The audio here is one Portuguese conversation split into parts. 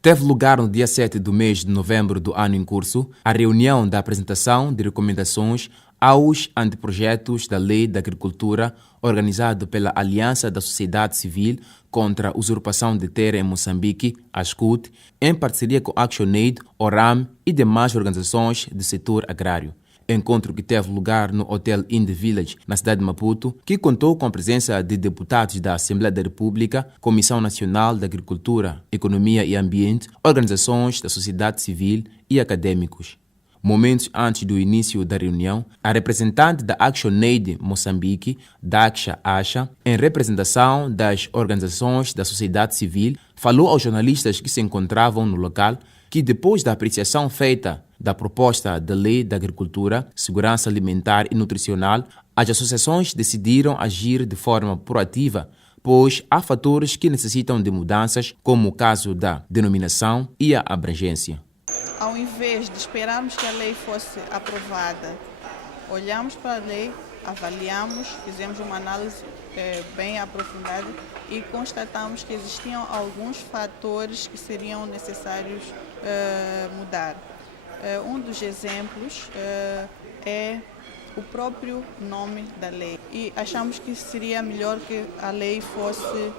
Teve lugar no dia 7 do mês de novembro do ano em curso a reunião da apresentação de recomendações aos anteprojetos da Lei da Agricultura, organizado pela Aliança da Sociedade Civil contra a Usurpação de Terra em Moçambique, ASCUT, em parceria com ActionAid, ORAM e demais organizações do setor agrário. Encontro que teve lugar no Hotel In The Village, na cidade de Maputo, que contou com a presença de deputados da Assembleia da República, Comissão Nacional da Agricultura, Economia e Ambiente, organizações da sociedade civil e acadêmicos. Momentos antes do início da reunião, a representante da ActionAid Moçambique, Daksha Asha, em representação das organizações da sociedade civil, falou aos jornalistas que se encontravam no local que depois da apreciação feita da proposta da Lei da Agricultura, Segurança Alimentar e Nutricional, as associações decidiram agir de forma proativa, pois há fatores que necessitam de mudanças, como o caso da denominação e a abrangência. Ao invés de esperarmos que a lei fosse aprovada, olhamos para a lei, avaliamos, fizemos uma análise bem aprofundada e constatamos que existiam alguns fatores que seriam necessários mudar. Um dos exemplos é o próprio nome da lei e achamos que seria melhor que a lei fosse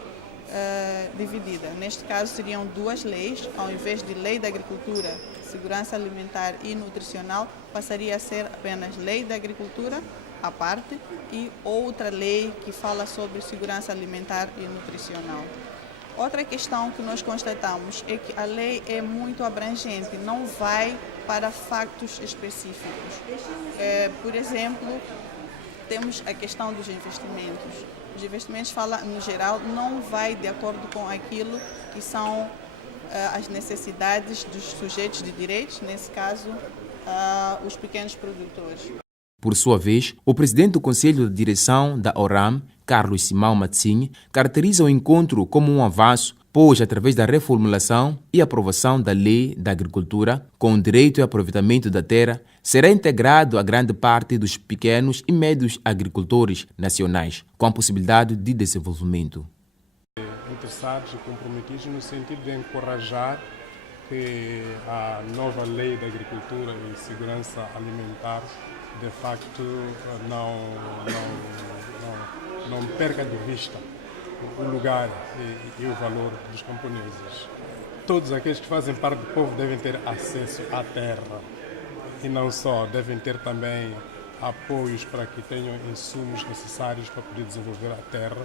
dividida. Neste caso seriam duas leis, ao invés de Lei da Agricultura, Segurança Alimentar e Nutricional, passaria a ser apenas Lei da Agricultura à parte e outra lei que fala sobre segurança alimentar e nutricional. Outra questão que nós constatamos é que a lei é muito abrangente, não vai para factos específicos. Por exemplo, temos a questão dos investimentos. Os investimentos, no geral, não vai de acordo com aquilo que são as necessidades dos sujeitos de direitos, nesse caso, os pequenos produtores. Por sua vez, o presidente do Conselho de Direção da ORAM, Carlos Simão Matsinhe, caracteriza o encontro como um avanço, pois, através da reformulação e aprovação da Lei da Agricultura, com o direito e aproveitamento da terra, será integrado a grande parte dos pequenos e médios agricultores nacionais, com a possibilidade de desenvolvimento. Interessados e comprometidos no sentido de encorajar que a nova Lei da Agricultura e Segurança Alimentar de facto não perca de vista o lugar e o valor dos camponeses. Todos aqueles que fazem parte do povo devem ter acesso à terra e não só, devem ter também apoios para que tenham insumos necessários para poder desenvolver a terra,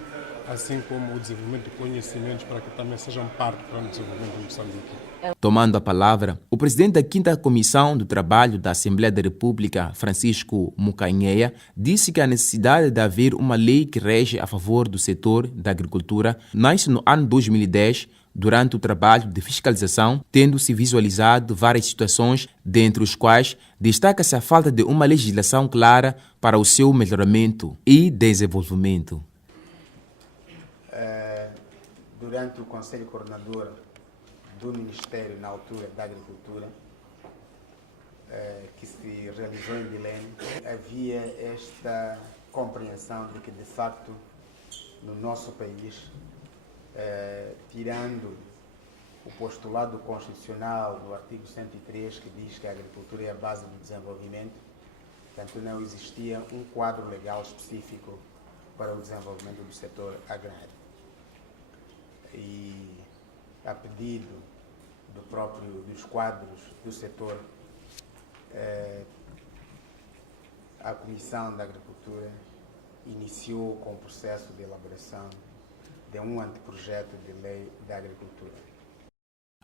assim como o desenvolvimento de conhecimentos para que também sejam parte para o desenvolvimento de Moçambique. Tomando a palavra, o presidente da 5ª Comissão do Trabalho da Assembleia da República, Francisco Mucanheia, disse que a necessidade de haver uma lei que rege a favor do setor da agricultura nasce no ano 2010, durante o trabalho de fiscalização, tendo-se visualizado várias situações, dentre os quais destaca-se a falta de uma legislação clara para o seu melhoramento e desenvolvimento. Durante o Conselho Coordenador do Ministério, na altura da Agricultura, que se realizou em Belém, havia esta compreensão de que, de facto, no nosso país, tirando o postulado constitucional do artigo 103, que diz que a agricultura é a base do desenvolvimento, portanto, não existia um quadro legal específico para o desenvolvimento do setor agrário. E, a pedido dos quadros do setor, a Comissão da Agricultura iniciou com o processo de elaboração de um anteprojeto de lei da agricultura.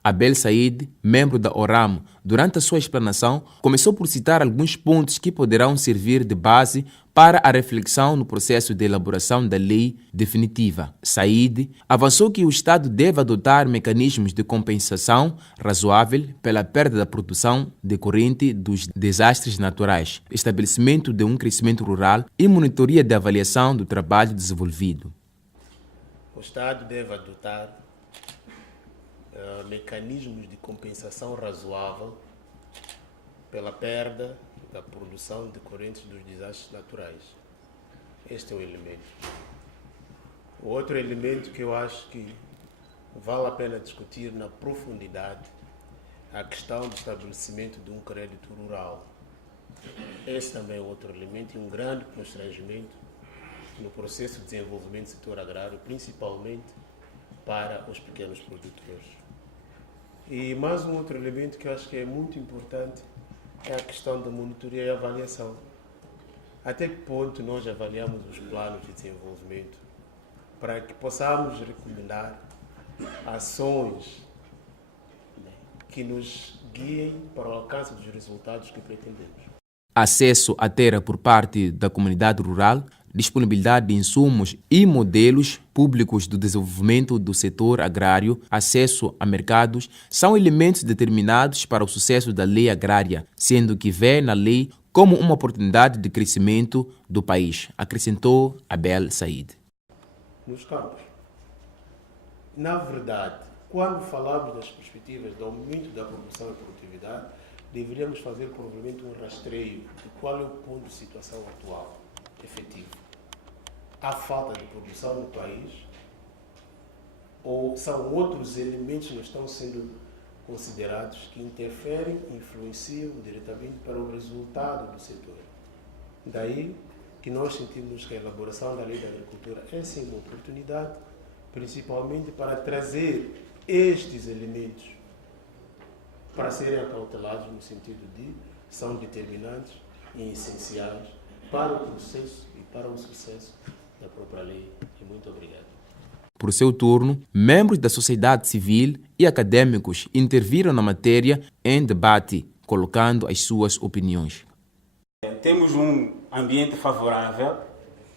Abel Said, membro da ORAM, durante a sua explanação, começou por citar alguns pontos que poderão servir de base para a reflexão no processo de elaboração da lei definitiva. Said avançou que o Estado deve adotar mecanismos de compensação razoável pela perda da produção decorrente dos desastres naturais, estabelecimento de um crescimento rural e monitoria de avaliação do trabalho desenvolvido. O Estado deve adotar mecanismos de compensação razoável pela perda da produção decorrente dos desastres naturais. Este é um elemento. O outro elemento que eu acho que vale a pena discutir na profundidade a questão do estabelecimento de um crédito rural. Esse também é outro elemento e um grande constrangimento no processo de desenvolvimento do setor agrário, principalmente para os pequenos produtores. E mais um outro elemento que eu acho que é muito importante é a questão da monitoria e avaliação. Até que ponto nós avaliamos os planos de desenvolvimento para que possamos recomendar ações que nos guiem para o alcance dos resultados que pretendemos. Acesso à terra por parte da comunidade rural, disponibilidade de insumos e modelos públicos do desenvolvimento do setor agrário, acesso a mercados, são elementos determinados para o sucesso da lei agrária, sendo que vê na lei como uma oportunidade de crescimento do país, acrescentou Abel Said. Nos campos. Na verdade, quando falamos das perspectivas de aumento da produção e produtividade, deveríamos fazer provavelmente um rastreio de qual é o ponto de situação atual, efetivo. Há falta de produção no país ou são outros elementos que não estão sendo considerados que interferem, influenciam diretamente para o resultado do setor. Daí que nós sentimos que a elaboração da Lei da Agricultura é sim uma oportunidade, principalmente para trazer estes elementos para serem acautelados no sentido de são determinantes e essenciais para o processo e para o sucesso da própria lei. E muito obrigado. Por seu turno, membros da sociedade civil e acadêmicos interviram na matéria em debate, colocando as suas opiniões. Temos um ambiente favorável,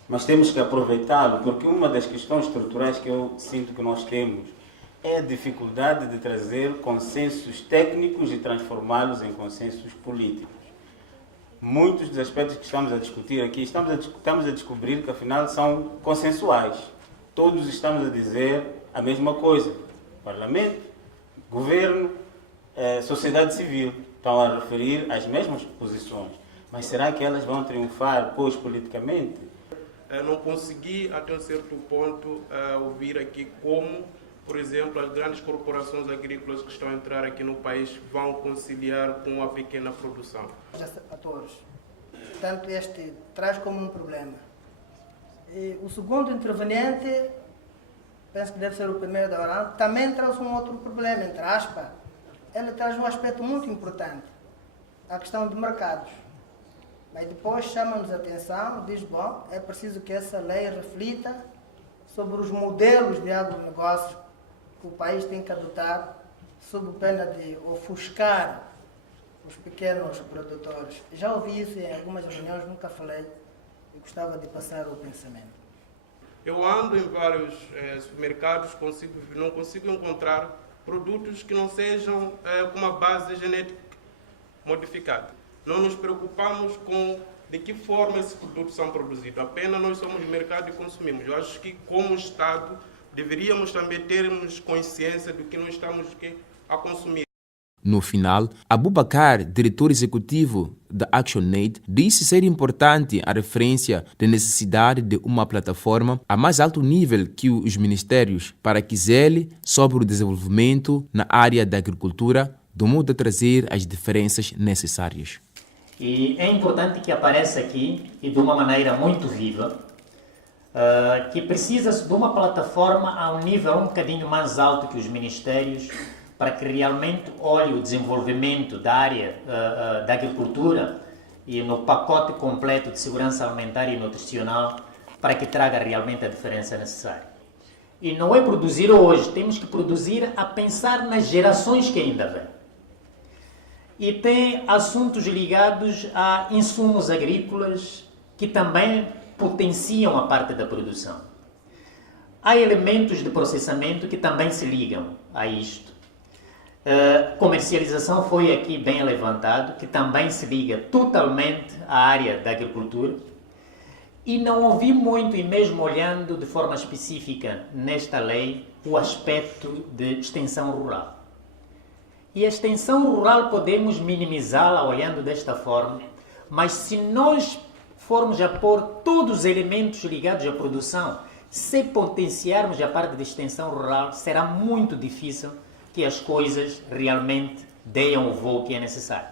mas temos que aproveitá-lo, porque uma das questões estruturais que eu sinto que nós temos é a dificuldade de trazer consensos técnicos e transformá-los em consensos políticos. Muitos dos aspectos que estamos a discutir aqui, estamos a descobrir que afinal são consensuais. Todos estamos a dizer a mesma coisa. Parlamento, governo, sociedade civil estão a referir às mesmas posições. Mas será que elas vão triunfar, pois, politicamente? Eu não consegui, até um certo ponto, ouvir aqui como, por exemplo, as grandes corporações agrícolas que estão a entrar aqui no país vão conciliar com a pequena produção. Atores. Portanto, este traz como um problema. E o segundo interveniente, penso que deve ser o primeiro da hora, também traz um outro problema, entre aspas. Ele traz um aspecto muito importante, a questão de mercados. Mas depois chama-nos a atenção, diz, bom, é preciso que essa lei reflita sobre os modelos de agronegócios que o país tem que adotar, sob pena de ofuscar os pequenos produtores. Já ouvi isso em algumas reuniões, nunca falei, e gostava de passar o pensamento. Eu ando em vários supermercados, não consigo encontrar produtos que não sejam com uma base genética modificada. Não nos preocupamos com de que forma esses produtos são produzidos. Apenas nós somos mercado e consumimos. Eu acho que, como Estado, deveríamos também termos consciência do que nós estamos a consumir. No final, Abubakar, diretor executivo da ActionAid, disse ser importante a referência da necessidade de uma plataforma a mais alto nível que os ministérios para que zele sobre o desenvolvimento na área da agricultura, do modo de trazer as diferenças necessárias. E é importante que apareça aqui, e de uma maneira muito viva, que precisa-se de uma plataforma a um nível um bocadinho mais alto que os ministérios, para que realmente olhe o desenvolvimento da área da agricultura e no pacote completo de segurança alimentar e nutricional, para que traga realmente a diferença necessária. E não é produzir hoje, temos que produzir a pensar nas gerações que ainda vêm. E tem assuntos ligados a insumos agrícolas que também potenciam a parte da produção. Há elementos de processamento que também se ligam a isto. Comercialização foi aqui bem levantado, que também se liga totalmente à área da agricultura. E não ouvi muito, e mesmo olhando de forma específica nesta lei, o aspecto de extensão rural. E a extensão rural podemos minimizá-la olhando desta forma, mas se nós formos a pôr todos os elementos ligados à produção, se potenciarmos a parte de extensão rural, será muito difícil que as coisas realmente deem o voo que é necessário.